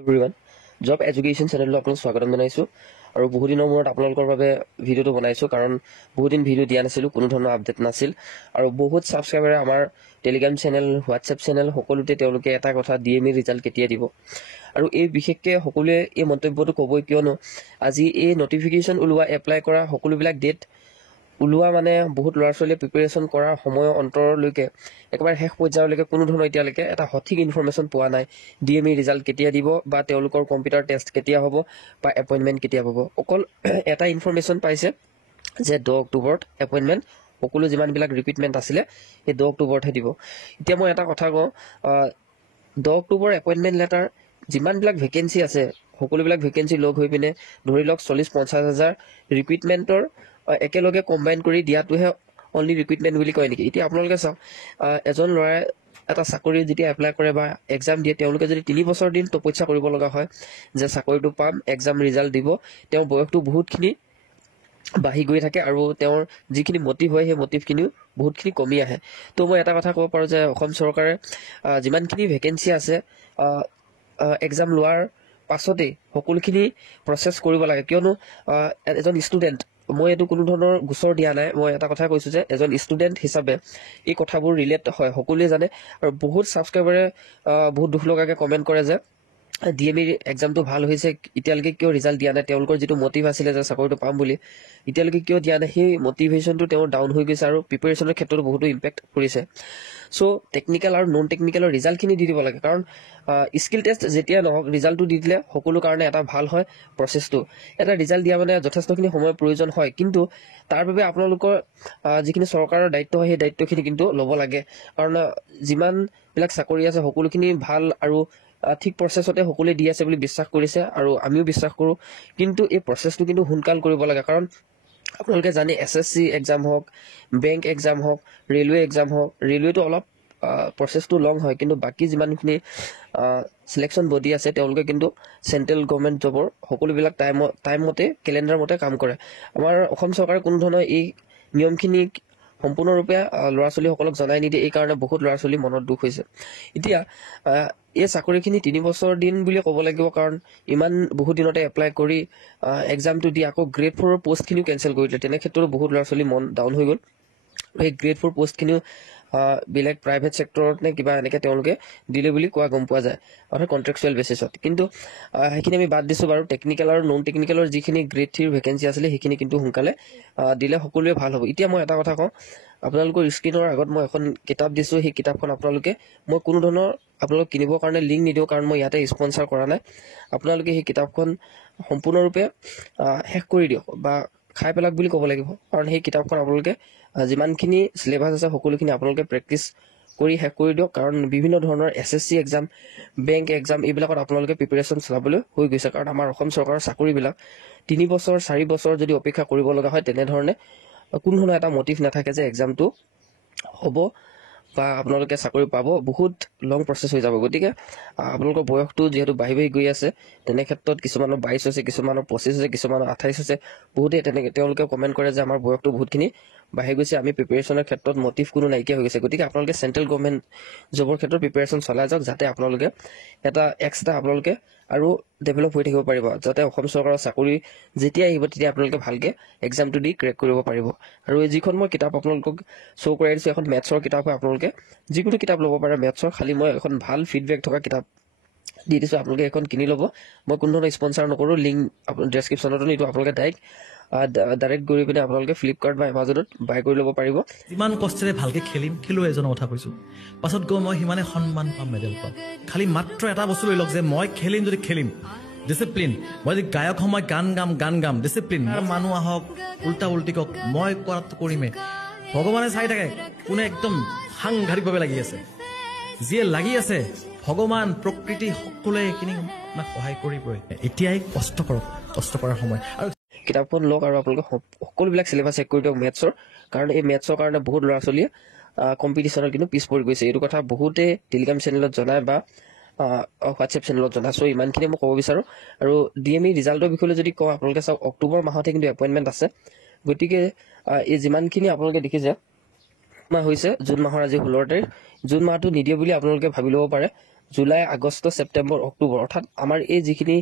Everyone job education চেনেললৈ আপোনালোক স্বাগতম জনাইছোঁ আৰু বহু দিনৰ মূৰত আপোনালোকৰ বাবে ভিডিঅ'টো বনাইছোঁ কাৰণ বহুত দিন ভিডিঅ' দিয়া নাছিলোঁ, কোনো ধৰণৰ আপডেট নাছিল আৰু বহুত ছাবস্ক্ৰাইবাৰে আমাৰ টেলিগ্ৰাম চেনেল, হোৱাটছএপ চেনেল সকলোতে তেওঁলোকে এটা কথা DME ৰিজাল্ট কেতিয়া দিব আৰু এই বিশেষকৈ সকলোৱে এই মন্তব্যটো ক'বই, কিয়নো আজি এই নটিফিকেশ্যন ওলোৱা এপ্লাই কৰা সকলোবিলাক ডেট ওলোৱা মানে বহুত ল'ৰা ছোৱালীয়ে প্ৰিপেৰেশ্যন কৰাৰ সময়ৰ অন্তৰলৈকে একেবাৰে শেষ পৰ্যায়লৈকে কোনো ধৰণৰ এতিয়ালৈকে এটা সঠিক ইনফৰমেশ্যন পোৱা নাই। DME ৰিজাল্ট কেতিয়া দিব বা তেওঁলোকৰ কম্পিউটাৰ টেষ্ট কেতিয়া হ'ব বা এপইণ্টমেণ্ট কেতিয়া হ'ব। অকল এটা ইনফৰমেশ্যন পাইছে যে 10 অক্টোবৰত এপইণ্টমেণ্ট, সকলো যিমানবিলাক ৰিপিটমেণ্ট আছিলে সেই 10 অক্টোবৰতহে দিব। এতিয়া মই এটা কথা কওঁ, 10 অক্টোবৰ এপইণ্টমেণ্ট লেটাৰ যিমানবিলাক ভেকেঞ্চি আছে সকলোবিলাক ভেকেঞ্চি লগ হৈ পিনে ধৰি লওক 40-50 হাজাৰ ৰিক্ৰুইটমেণ্টৰ একেলগে কম্বাইন কৰি দিয়াটোহে অনলি ৰিক্ৰুইটমেণ্ট বুলি কয় নেকি? এতিয়া আপোনালোকে চাওক, এজন ল'ৰাই এটা চাকৰি যেতিয়া এপ্লাই কৰে বা এক্সাম দিয়ে, তেওঁলোকে যদি 3 বছৰ দিন তপস্যা কৰিব লগা হয় যে চাকৰিটো পাম, এক্সাম ৰিজাল্ট দিব, তেওঁৰ বয়সটো বহুতখিনি বাঢ়ি গৈ থাকে আৰু তেওঁৰ যিখিনি মটিভ হয় সেই মটিভখিনিও বহুতখিনি কমি আহে। তো মই এটা কথা ক'ব পাৰোঁ যে অসম চৰকাৰে যিমানখিনি ভেকেঞ্চি আছে এক্সাম লোৱাৰ পাছতেই সকলোখিনি প্ৰচেছ কৰিব লাগে, কিয়নো এজন ষ্টুডেণ্ট, মই এইটো কোনো ধৰণৰ গোচৰ দিয়া নাই, মই এটা কথা কৈছোঁ যে এজন ষ্টুডেণ্ট হিচাপে এই কথাবোৰ ৰিলেট হয়, সকলোৱে জানে আৰু বহুত ছাবস্ক্ৰাইবাৰে বহুত দুখ লগাকৈ কমেণ্ট কৰে যে DME এক্সামটো ভাল হৈছে, এতিয়ালৈকে কিয় ৰিজাল্ট দিয়া নাই, তেওঁলোকৰ যিটো মটিভ আছিলে যে চাকৰিটো পাম বুলি এতিয়ালৈকে কিয় দিয়া নাই, সেই মটিভেশ্যনটো তেওঁৰ ডাউন হৈ গৈছে আৰু প্ৰিপেৰেশ্যনৰ ক্ষেত্ৰতো বহুতো ইম্পেক্ট পৰিছে। চ' টেকনিকেল আৰু নন টেকনিকেলৰ ৰিজাল্টখিনি দি দিব লাগে, কাৰণ স্কিল টেষ্ট যেতিয়া নহওক ৰিজাল্টটো দি দিলে সকলো কাৰণে এটা ভাল হয় প্ৰচেছটো। এটা ৰিজাল্ট দিয়া মানে যথেষ্টখিনি সময়ৰ প্ৰয়োজন হয়, কিন্তু তাৰ বাবে আপোনালোকৰ যিখিনি চৰকাৰৰ দায়িত্ব হয় সেই দায়িত্বখিনি কিন্তু ল'ব লাগে, কাৰণ যিমানবিলাক চাকৰি আছে সকলোখিনি ভাল আৰু ঠিক প্ৰচেছতে সকলোৱে দি আছে বুলি বিশ্বাস কৰিছে আৰু আমিও বিশ্বাস কৰোঁ, কিন্তু এই প্ৰচেছটো কিন্তু সোনকাল কৰিব লাগে। কাৰণ আপোনালোকে জানে SSC এক্সাম হওক, বেংক এক্সাম হওক, ৰেলৱে এক্সাম হওক, ৰেলৱেটো অলপ প্ৰচেছটো লং হয়, কিন্তু বাকী যিমানখিনি চিলেকশ্যন বডি আছে তেওঁলোকে কিন্তু চেণ্ট্ৰেল গভৰ্ণমেণ্ট জবৰ সকলোবিলাক টাইম মতে কেলেণ্ডাৰ মতে কাম কৰে। আমাৰ অসম চৰকাৰে কোনো ধৰণৰ এই নিয়মখিনি সম্পূৰ্ণৰূপে ল'ৰা ছোৱালীসকলক জনাই নিদিয়ে, এইকাৰণে বহুত ল'ৰা ছোৱালী মনত দুখ হৈছে। এতিয়া এই চাকৰিখিনি 3 বছৰ দিন বুলি ক'ব লাগিব, কাৰণ ইমান বহুত দিনতে এপ্লাই কৰি এক্সামটো দি আকৌ গ্ৰেড 4ৰ পষ্টখিনিও কেঞ্চেল কৰি দিলে, তেনে ক্ষেত্ৰতো বহুত ল'ৰা ছোৱালী মন ডাউন হৈ গ'ল। সেই গ্ৰেড 4 পষ্টখিনিও বেলেগ প্ৰাইভেট ছেক্টৰত নে কিবা এনেকৈ তেওঁলোকে দিলে বুলি কোৱা গম পোৱা যায়, অৰ্থাৎ কণ্ট্ৰেকচুৱেল বেচিছত। কিন্তু সেইখিনি আমি বাদ দিছোঁ বাৰু। টেকনিকেল আৰু নন টেকনিকেলৰ যিখিনি গ্ৰেড 3ৰ ভেকেঞ্চি আছিলে সেইখিনি কিন্তু সোনকালে দিলে সকলোৱে ভাল হ'ব। এতিয়া মই এটা কথা কওঁ, আপোনালোকৰ স্ক্ৰীনৰ আগত মই এখন কিতাপ দিছোঁ, সেই কিতাপখন মই কোনো ধৰণৰ আপোনালোক কিনিবৰ কাৰণে লিংক নিদিওঁ, কাৰণ মই ইয়াতে স্পনচাৰ কৰা নাই। আপোনালোকে সেই কিতাপখন সম্পূৰ্ণৰূপে শেষ কৰি দিয়ক বা খাই পেলাক বুলি ক'ব লাগিব, কাৰণ সেই কিতাপখন আপোনালোকে যিমানখিনি চিলেবাছ আছে সকলোখিনি আপোনালোকে প্ৰেক্টিচ কৰি শেষ কৰি দিয়ক, কাৰণ বিভিন্ন ধৰণৰ SSC এক্সাম, বেংক এক্সাম এইবিলাকত আপোনালোকে প্ৰিপেৰেশ্যন চলাবলৈ হৈ গৈছে। কাৰণ আমাৰ অসম চৰকাৰৰ চাকৰিবিলাক 3 বছৰ 4 বছৰ যদি অপেক্ষা কৰিব লগা হয়, তেনেধৰণে কোনো ধৰণৰ এটা মটিভ নাথাকে যে এক্সামটো হ'ব বা আপোনালোকে চাকৰি পাব, বহুত লং প্ৰচেছ হৈ যাব। গতিকে আপোনালোকৰ বয়সটো যিহেতু বাঢ়ি গৈ আছে, তেনে ক্ষেত্ৰত কিছুমানৰ 22 হৈছে, কিছুমানৰ 25 হৈছে, কিছুমানৰ 28 হৈছে, বহুতে তেওঁলোকে কমেণ্ট কৰে যে আমাৰ বয়সটো বহুতখিনি বাঢ়ি গৈছে, আমি প্ৰিপেৰেশ্যনৰ ক্ষেত্ৰত মটিভ কোনো নাইকিয়া হৈ গৈছে। গতিকে আপোনালোকে চেণ্ট্ৰেল গভৰ্ণমেণ্ট জবৰ ক্ষেত্ৰত প্ৰিপেৰেশ্যন চলাই যাওক, যাতে আপোনালোকে এটা আপোনালোকে আৰু ডেভেলপ হৈ থাকিব পাৰিব, যাতে অসম চৰকাৰৰ চাকৰি যেতিয়া আহিব তেতিয়া আপোনালোকে ভালকৈ এক্সামটো দি ক্ৰেক কৰিব পাৰিব। আৰু যিখন মই কিতাপ আপোনালোকক শ্ব' কৰাই দিছোঁ, এখন মেথছৰ কিতাপ হয়, আপোনালোকে যিকোনো কিতাপ ল'ব পাৰে মেথছৰ, খালি মই এখন ভাল ফিডবেক থকা কিতাপ দি দিছোঁ, আপোনালোকে এখন কিনি ল'ব। মই কোনো ধৰণৰ স্পনচাৰ নকৰোঁ, লিংক ডেছক্ৰিপশ্যনতো নিদিওঁ, আপোনালোকে ডাইৰেক্ট গৈ পিনে আপোনালোকে ফ্লিপকাৰ্ট বা এমাজনত বাই কৰি ল'ব পাৰিব। যিমান কষ্টেৰে ভালকৈ খেলুৱৈ এজনৰ কথা কৈছোঁ, পাছত গৈ মই সিমানে সন্মান পাম, মেডেল পাম। খালি মাত্ৰ এটা বস্তু লৈ লওক যে মই খেলিম ডিচিপ্লিন। মই যদি গায়ক হওঁ, মই গান গাম ডিচিপ্লিন। মানুহ আহক উল্টা উল্টি কওক, মই কৰাটো কৰিমেই। ভগৱানে চাই থাকে কোনে একদম সাংঘাতিকভাৱে লাগি আছে, যিয়ে লাগি আছে ভগৱান প্ৰকৃতি সকলোৱে এইখিনি সহায় কৰিবই। এতিয়াই কষ্ট কৰক, কষ্ট কৰাৰ সময়। আৰু কিতাপখন লওক আৰু আপোনালোকে সকলোবিলাক চিলেবাছ চেক কৰি দিয়ক মেথছৰ, কাৰণ এই মেথছৰ কাৰণে বহুত ল'ৰা ছোৱালীয়ে কম্পিটিশ্যনত কিন্তু পিছ পৰি গৈছে। এইটো কথা বহুতে টেলিগ্ৰাম চেনেলত জনায় বা হোৱাটছএপ চেনেলত জনায়। চ' ইমানখিনি মই ক'ব বিচাৰোঁ। আৰু DME ৰিজাল্টৰ বিষয়ে যদি কওঁ, আপোনালোকে চাওক অক্টোবৰ মাহতে কিন্তু এপইণ্টমেণ্ট আছে। গতিকে এই যিমানখিনি আপোনালোকে দেখিছে মাহ হৈছে, জুন মাহৰ আজি 16 তাৰিখ, জুন মাহটো নিদিয়ে বুলি আপোনালোকে ভাবি ল'ব পাৰে জুলাই, আগষ্ট, ছেপ্টেম্বৰ, অক্টোবৰ, অৰ্থাৎ আমাৰ এই যিখিনি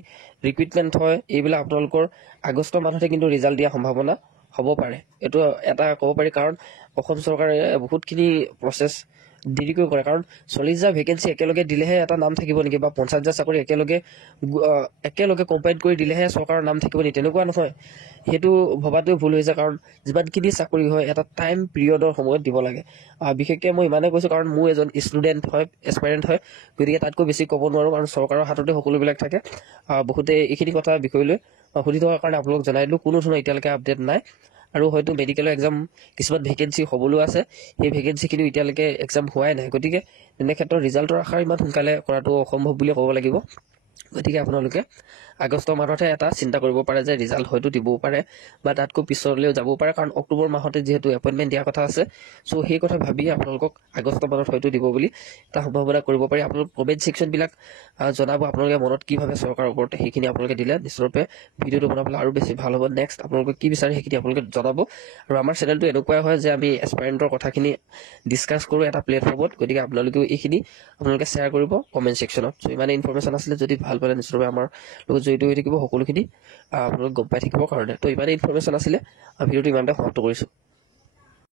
ৰিক্ৰুইটমেণ্ট হয় এইবিলাক আপোনালোকৰ আগষ্ট মাহতে কিন্তু ৰিজাল্ট দিয়াৰ সম্ভাৱনা হ'ব পাৰে। এইটো এটা ক'ব পাৰি, কাৰণ অসম চৰকাৰে বহুতখিনি প্ৰচেছ দেৰিকৈ কৰে, কাৰণ 40,000 ভেকেঞ্চি একেলগে দিলেহে এটা নাম থাকিব নেকি, বা 50,000 চাকৰি একেলগে কম্বাইন কৰি দিলেহে চৰকাৰৰ নাম থাকিব নেকি, তেনেকুৱা নহয়। সেইটো ভবাটোৱে ভুল হৈছে, কাৰণ যিমানখিনি চাকৰি হয় এটা টাইম পিৰিয়ডৰ সময়ত দিব লাগে। বিশেষকৈ মই ইমানেই কৈছোঁ কাৰণ মোৰ এজন ষ্টুডেণ্ট হয়, এছপাইৰেণ্ট হয়, গতিকে তাতকৈ বেছি ক'ব নোৱাৰোঁ, কাৰণ চৰকাৰৰ হাততে সকলোবিলাক থাকে। বহুতে এইখিনি কথা বিষয় লৈ সুধি থকাৰ কাৰণে আপোনালোক জনাই দিলোঁ। কোনো ধৰণৰ এতিয়ালৈকে আপডেট নাই, আৰু হয়তো মেডিকেলৰ এক্সাম কিছুমান ভেকেঞ্চি হ'বলৈও আছে, সেই ভেকেঞ্চিখিনিও এতিয়ালৈকে এক্সাম হোৱাই নাই। গতিকে তেনে ক্ষেত্ৰত ৰিজাল্টৰ আশা ইমান সোনকালে কৰাটো অসম্ভৱ বুলিয়ে ক'ব লাগিব। গতিকে আপোনালোকে আগষ্ট মাহতহে এটা চিন্তা কৰিব পাৰে যে ৰিজাল্ট হয়তো দিবও পাৰে বা তাতকৈ পিছলৈও যাবও পাৰে, কাৰণ অক্টোবৰ মাহতে যিহেতু এপইণ্টমেণ্ট দিয়াৰ কথা আছে। চ' সেই কথা ভাবিয়ে আপোনালোকক আগষ্ট মাহত হয়তো দিব বুলি এটা সম্ভাৱনা কৰিব পাৰি। আপোনালোক কমেণ্ট ছেকশ্যনবিলাক জনাব আপোনালোকে মনত কি ভাবে চৰকাৰৰ ওপৰত, সেইখিনি আপোনালোকে দিলে নিশ্চয়ৰূপে ভিডিঅ'টো বনাবলৈ আৰু বেছি ভাল হ'ব। নেক্সট আপোনালোকে কি বিচাৰে সেইখিনি আপোনালোকে জনাব। আৰু আমাৰ চেনেলটো এনেকুৱাই হয় যে আমি এছপাইৰেণ্টৰ কথাখিনি ডিছকাছ কৰোঁ এটা প্লেটফৰ্মত, গতিকে আপোনালোকেও এইখিনি আপোনালোকে শ্বেয়াৰ কৰিব কমেণ্ট ছেকশ্যনত। চ' ইমানে ইনফৰ্মেশ্যন আছিলে, যদি ভাল পালে নিশ্চয়ভাৱে আমাৰ লগত জড়িত হৈ থাকিব সকলোখিনি আপোনালোকে গম পাই থাকিবৰ কাৰণে। তো ইমানে ইনফৰ্মেশ্যন আছিলে, ভিডিঅ'টো ইমানতে সমাপ্ত কৰিছোঁ।